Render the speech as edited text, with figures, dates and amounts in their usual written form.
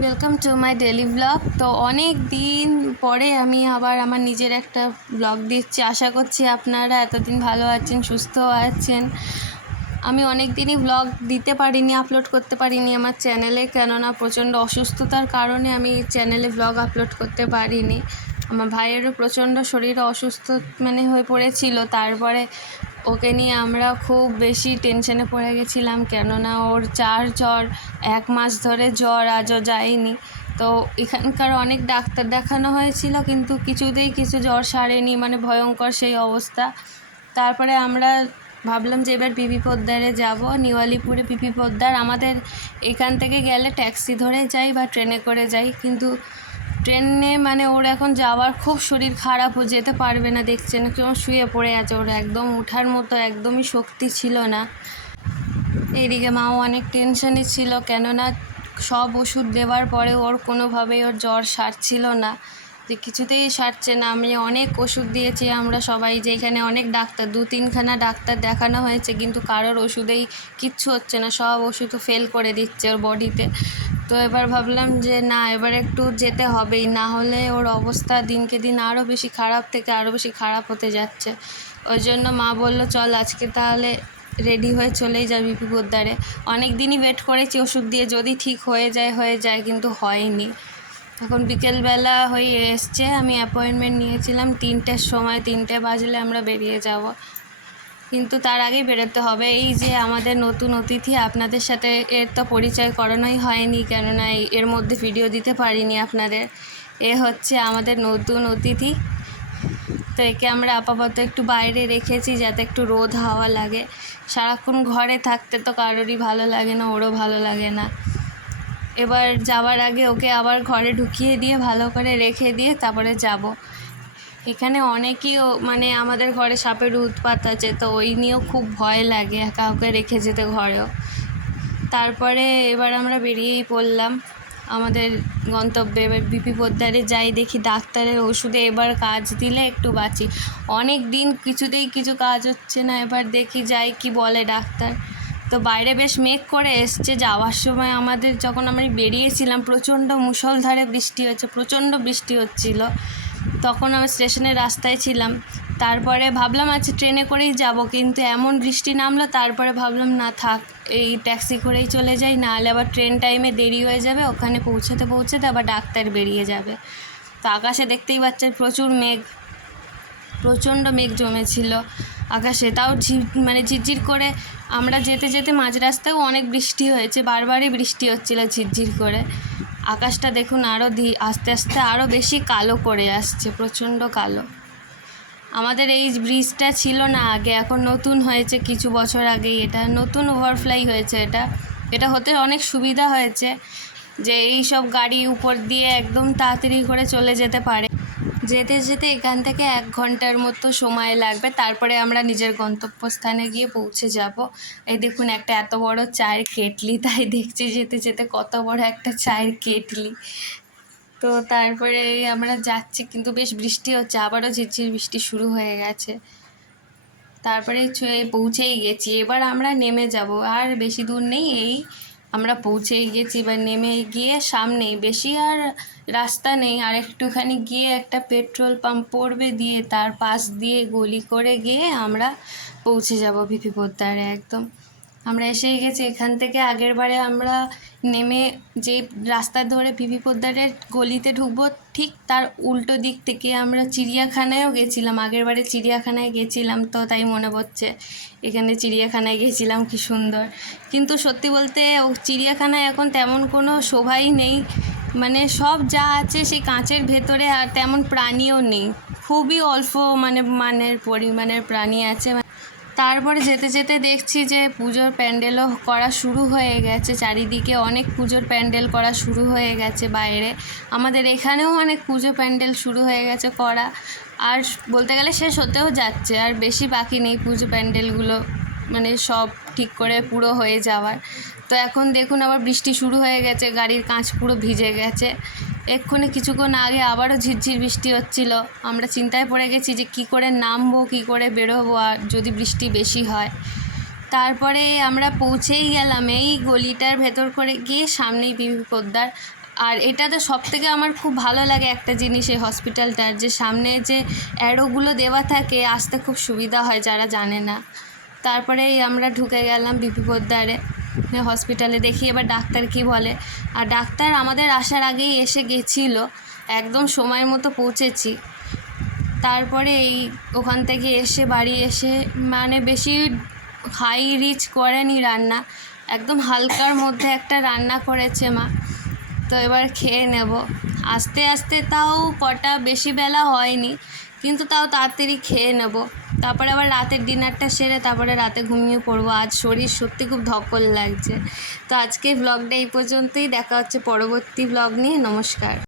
Welcome to my daily blog. তো অনেক দিন পরে আমি আবার আমার নিজের একটা ব্লগ দিচ্ছি। আশা করছি আপনারা এতদিন ভালো আছেন, সুস্থ আছেন। আমি অনেক দিনই ব্লগ দিতে পারিনি, আপলোড করতে পারিনি আমার চ্যানেলে, কেননা প্রচণ্ড অসুস্থতার কারণে আমি চ্যানেলে ব্লগ আপলোড করতে পারিনি। আমার ভাইয়েরও প্রচণ্ড শরীর অসুস্থ হয়ে পড়েছিল। তারপরে ওকে নিয়ে আমরা খুব বেশি টেনশনে পড়ে গেছিলাম, কেননা ওর জ্বর 1 মাস ধরে জ্বর, আজও যায়নি। তো এখানকার অনেক ডাক্তার দেখানো হয়েছিল, কিন্তু কিছুতেই কিছু জ্বর সারেনি, ভয়ঙ্কর সেই অবস্থা। তারপরে আমরা ভাবলাম যে এবার পিপি পোদ্দারে যাব, নিউ আলিপুরে পিপি পোদ্দার। আমাদের এখান থেকে গেলে ট্যাক্সি ধরে যাই বা ট্রেনে করে যাই, কিন্তু ট্রেনে ওর এখন যাওয়ার খুব শরীর খারাপ, ও যেতে পারবে না, দেখছেন কেমন শুয়ে পড়ে আছে। ওর একদম ওঠার মতো একদমই শক্তি ছিল না। এইদিকে মাও অনেক টেনশানে ছিল, কেননা সব ওষুধ দেওয়ার পরে ওর কোনোভাবেই ওর জ্বর সারছিল না, যে কিছুতেই সারছে না। আমি অনেক ওষুধ দিয়েছি, আমরা সবাই, যে এখানে অনেক ডাক্তার, 2-3খানা ডাক্তার দেখানো হয়েছে, কিন্তু কারোর ওষুধেই কিচ্ছু হচ্ছে না, সব ওষুধও ফেল করে দিচ্ছে ওর বডিতে। তো এবার ভাবলাম যে না, এবার একটু যেতে হবেই, না হলে ওর অবস্থা দিনকে দিন আরও বেশি খারাপ থেকে আরও বেশি খারাপ হতে যাচ্ছে। ওই জন্য মা বললো চল আজকে তাহলে রেডি হয়ে চলেই যাবি পিপি পোদ্দারে। অনেক দিনই ওয়েট করেছি ওষুধ দিয়ে, যদি ঠিক হয়ে যায়, কিন্তু হয়নি। এখন বিকেলবেলা হয়ে এসছে, আমি অ্যাপয়েন্টমেন্ট নিয়েছিলাম 3টের সময়, 3টে বাজলে আমরা বেরিয়ে যাব, কিন্তু তার আগেই বেরোতে হবে। এই যে আমাদের নতুন অতিথি, আপনাদের সাথে এর তো পরিচয় করানোই হয়নি, কেননা এর মধ্যে ভিডিও দিতে পারিনি আপনাদের। এ হচ্ছে আমাদের নতুন অতিথি। তো একে আমরা আপাতত একটু বাইরে রেখেছি, যাতে একটু রোদ হাওয়া লাগে। সারাক্ষণ ঘরে থাকতে তো কারোরই ভালো লাগে না, ওরও ভালো লাগে না। এবার যাওয়ার আগে ওকে আবার ঘরে ঢুকিয়ে দিয়ে ভালো করে রেখে দিয়ে তারপরে যাব। এখানে অনেকেই আমাদের ঘরে সাপের উৎপাত আছে, তো ওই নিয়েও খুব ভয় লাগে একা ওকে রেখে যেতে ঘরেও। তারপরে এবার আমরা বেরিয়েই পড়লাম আমাদের গন্তব্যে। এবার পিপি পোদ্দারে যাই, দেখি ডাক্তারের ওষুধে এবার কাজ দিলে একটু বাঁচি। অনেক দিন কিছুতেই কিছু কাজ হচ্ছে না, এবার দেখি যাই কি বলে ডাক্তার। তো বাইরে বেশ মেঘ করে এসছে। যাওয়ার সময় যখন আমরা বেরিয়েছিলাম, প্রচণ্ড মুষলধারে বৃষ্টি হচ্ছে, প্রচণ্ড বৃষ্টি হচ্ছিল। তখন আমি স্টেশনের রাস্তায় ছিলাম। তারপরে ভাবলাম আচ্ছা ট্রেনে করেই যাব, কিন্তু এমন বৃষ্টি নামলো, তারপরে ভাবলাম না থাক, এই ট্যাক্সি করেই চলে যাই, নাহলে আবার ট্রেন টাইমে দেরি হয়ে যাবে, ওখানে পৌঁছাতে আবার ডাক্তার বেরিয়ে যাবে। তো আকাশে দেখতেই পাচ্ছেন প্রচণ্ড মেঘ জমেছিল আকাশে। তাও ঝিরঝির করে আমরা যেতে যেতে মাঝ রাস্তায়ও অনেক বৃষ্টি হয়েছে, বারবারই বৃষ্টি হচ্ছিল ঝিরঝির করে। আকাশটা দেখুন আরও আস্তে আস্তে আরও বেশি কালো করে আসছে, প্রচণ্ড কালো। আমাদের এই ব্রিজটা ছিল না আগে, এখন নতুন হয়েছে কিছু বছর আগেই, এটা নতুন ওভারফ্লাই হয়েছে। এটা হতে অনেক সুবিধা হয়েছে, যে এই সব গাড়ি উপর দিয়ে একদম তাড়াতাড়ি করে চলে যেতে পারে। যেতে যেতে এখান থেকে 1 ঘন্টার মতো সময় লাগবে, তারপরে আমরা নিজের গন্তব্যস্থানে গিয়ে পৌঁছে যাব। এই দেখুন একটা এত বড় চায়ের কেটলি, তাই দেখছি যেতে যেতে কত বড় একটা চায়ের কেটলি। তো তারপরে আমরা যাচ্ছি, কিন্তু বেশ বৃষ্টি হচ্ছে, আবারও ঝিরঝির বৃষ্টি শুরু হয়ে গেছে। তারপরে পৌঁছেই গেছি, এবার আমরা নেমে যাব, আর বেশি দূর নেই, এই আমরা পৌঁছেই গেছি। এবার নেমে গিয়ে সামনেই, বেশি আর রাস্তা নেই, আর একটুখানি গিয়ে একটা পেট্রোল পাম্প পড়বে, দিয়ে তার পাশ দিয়ে গলি করে গিয়ে আমরা পৌঁছে যাব পিপি পোদ্দারে একদম। আমরা এসেই গেছি। এখান থেকে আগেরবারে আমরা নেমে যে রাস্তা ধরে পিপি পোদ্দারের গলিতে ঢুকবো, ঠিক তার উল্টো দিক থেকে আমরা চিড়িয়াখানায়ও গেছিলাম। আগেরবারে চিড়িয়াখানায় গেছিলাম, তো তাই মনে পড়ছে এখানে চিড়িয়াখানায় গেছিলাম, কি সুন্দর। কিন্তু সত্যি বলতে চিড়িয়াখানায় এখন তেমন কোনো শোভাই নেই, সব যা আছে সেই কাঁচের ভেতরে, আর তেমন প্রাণীও নেই, খুবই অল্প মানের পরিমাণের প্রাণী আছে। তারপরে যেতে যেতে দেখছি যে পুজোর প্যান্ডেলও করা শুরু হয়ে গেছে, চারিদিকে অনেক পুজোর প্যান্ডেল করা শুরু হয়ে গেছে বাইরে। আমাদের এখানেও অনেক পুজো প্যান্ডেল শুরু হয়ে গেছে করা, আর বলতে গেলে শেষ হতেও যাচ্ছে, আর বেশি বাকি নেই পুজো প্যান্ডেলগুলো সব ঠিক করে পুরো হয়ে যাওয়ার। তো এখন দেখুন আবার বৃষ্টি শুরু হয়ে গেছে, গাড়ির কাঁচ পুরো ভিজে গেছে। এক্ষুনি কিছুক্ষণ আগে আবারও ঝিরঝির বৃষ্টি হচ্ছিল। আমরা চিন্তায় পড়ে গেছি যে কী করে নামবো, কী করে বেরোবো, আর যদি বৃষ্টি বেশি হয়। তারপরে আমরা পৌঁছেই গেলাম এই গলিটার ভেতর করে গিয়ে, সামনেই পিপি পোদ্দার। আর এটাতে সবথেকে আমার খুব ভালো লাগে একটা জিনিস এই হসপিটালটার, যে সামনে যে অ্যারোগুলো দেওয়া থাকে, আসতে খুব সুবিধা হয় যারা জানে না। তারপরেই আমরা ঢুকে গেলাম বিপি পোদ্দারে হসপিটালে, দেখি এবার ডাক্তার কি বলে। আর ডাক্তার আমাদের আসার আগেই এসে গেছিলো, একদম সময় মতো পৌঁছেছি। তারপরে ওখান থেকে এসে বাড়ি এসে মানে বেশি হাই রিচ করেনি রান্না, একদম হালকার মধ্যে একটা রান্না করেছে মা। তো এবার খেয়ে নেব আস্তে আস্তে, তাও কটা বেশি বেলা হয়নি, কিন্তু তাও তাড়াতাড়ি খেয়ে নেব। তারপরে আবার রাতের ডিনারটা সেরে তারপরে রাতে ঘুমিয়ে পড়বো। আজ শরীর সত্যি খুব ধকল লাগছে। তো আজকে ব্লগটা এই পর্যন্তই, দেখা হচ্ছে পরবর্তী ব্লগ নিয়ে। নমস্কার।